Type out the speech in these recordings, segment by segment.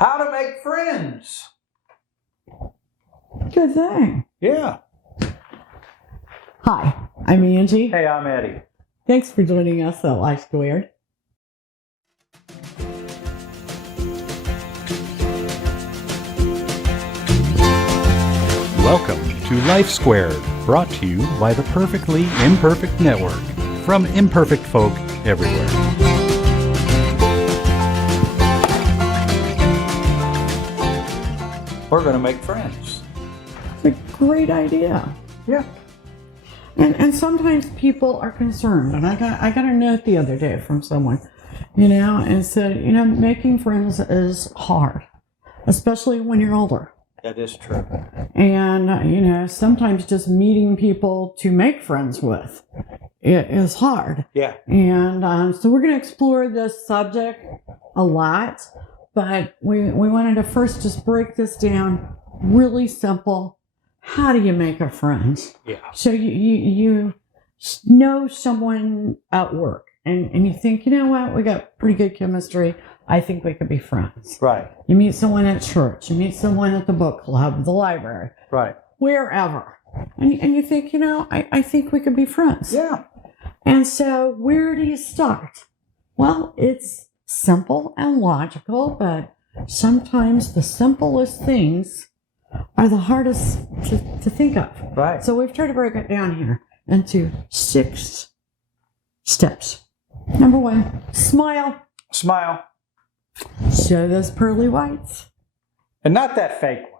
How to make friends. Good thing. Yeah. Hi, I'm Angie. Hey, I'm Eddie. Thanks for joining us at Life Squared. Welcome to Life Squared, brought to you by the Perfectly Imperfect Network, from imperfect folk everywhere. We're going to make friends. It's a great idea. Yeah. And sometimes people are concerned. And I got a note the other day from someone, and said, making friends is hard, especially when you're older. That is true. And, sometimes just meeting people to make friends with it is hard. Yeah. And so we're going to explore this subject a lot, but we wanted to first just break this down really simple. How do you make a friend? Yeah. So you know someone at work and you think, you know what, we got pretty good chemistry. I think we could be friends. Right. You meet someone at church. You meet someone at the book club, the library. Right. Wherever. And you think, I think we could be friends. Yeah. And so where do you start? Well, it's simple and logical, but sometimes the simplest things are the hardest to think of. Right. So we've tried to break it down here into 6 steps. Number 1, smile. Smile. Show those pearly whites. And not that fake one.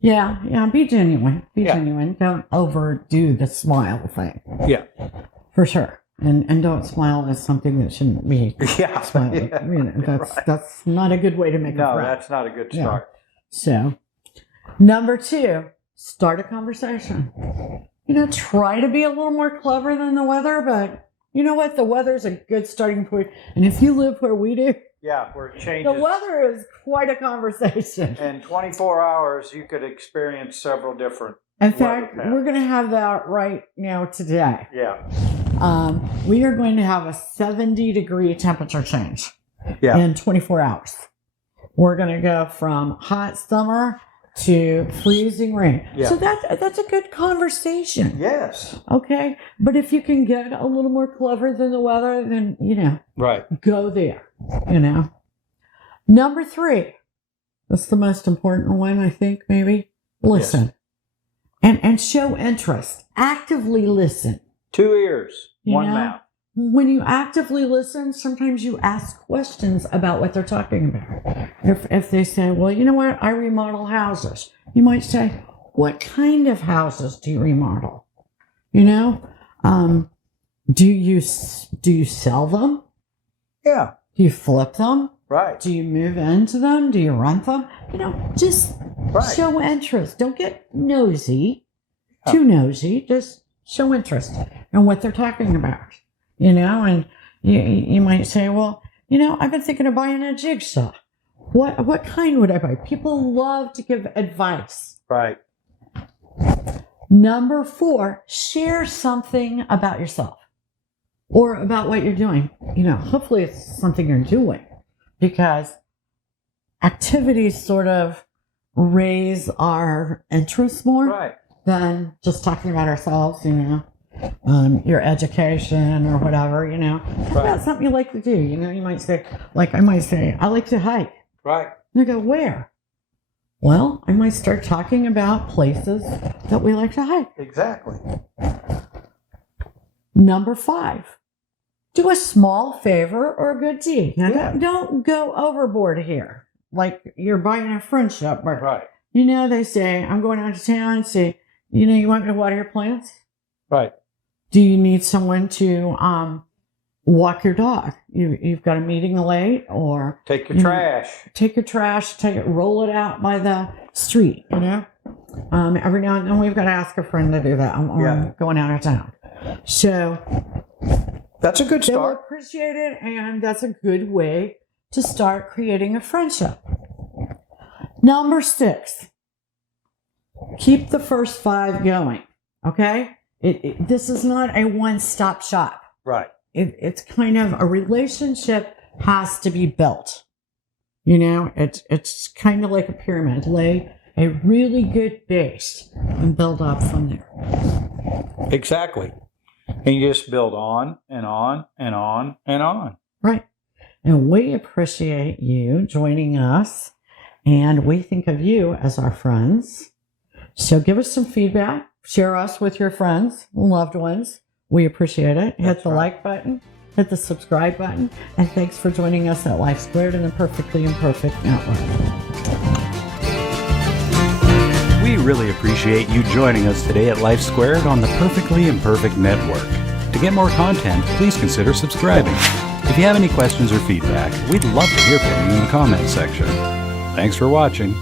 Yeah, be genuine. Be Yeah. genuine. Don't overdo the smile thing. Yeah. For sure. And don't smile as something that shouldn't be Yeah. smiling. Yeah. That's not a good way to make a No, friend. that's not a good start. So, number 2, start a conversation. Try to be a little more clever than the weather, but you know what? The weather's a good starting point. And if you live where we do, Yeah, where it changes. the weather is quite a conversation. In 24 hours, you could experience several different In weather fact, patterns. we're going to have that right now today. Yeah. We are going to have a 70-degree temperature change in 24 hours. We're going to go from hot summer to freezing rain. Yeah. So that's a good conversation. Yes. Okay? But if you can get a little more clever than the weather, then, Right. go there. Number 3. That's the most important one, I think, maybe. Listen. And show interest. Actively listen. 2 ears, You one know? mouth. When you actively listen, sometimes you ask questions about what they're talking about. If they say, well, you know what, I remodel houses. You might say, what kind of houses do you remodel? Do you sell them? Yeah. Do you flip them? Right. Do you move into them? Do you rent them? Just Right. show interest. Don't get nosy, too nosy. Just show interest in what they're talking about. And you might say, well, I've been thinking of buying a jigsaw. What kind would I buy? People love to give advice. Right. Number 4, share something about yourself or about what you're doing. Hopefully it's something you're doing, because activities sort of raise our interest more Right. than just talking about ourselves, your education or whatever, Talk about something you like to do. You might say, I might say, I like to hike. Right. And I go, where? Well, I might start talking about places that we like to hike. Exactly. Number 5, do a small favor or a good deed. Now, Yeah. don't go overboard here. Like you're buying a friendship. But, Right. they say, I'm going out of town. Say, you want me to water your plants? Right. Do you need someone to walk your dog? You've got a meeting late, or Take your trash. take your trash, roll it out by the street. Every now and then we've got to ask a friend to do that. I'm going out of town, so That's a good they will start. appreciate it, and that's a good way to start creating a friendship. Number 6, keep the first 5 going. Okay. This is not a one-stop shop. Right. It's kind of a relationship has to be built. You know, it's kind of like a pyramid. Lay a really good base and build up from there. Exactly. And you just build on and on and on and on. Right. And we appreciate you joining us, and we think of you as our friends. So give us some feedback. Share us with your friends and loved ones. We appreciate it. Hit the like button, hit the subscribe button, and thanks for joining us at Life Squared and the Perfectly Imperfect Network. We really appreciate you joining us today at Life Squared on the Perfectly Imperfect Network. To get more content, please consider subscribing. If you have any questions or feedback, we'd love to hear from you in the comments section. Thanks for watching.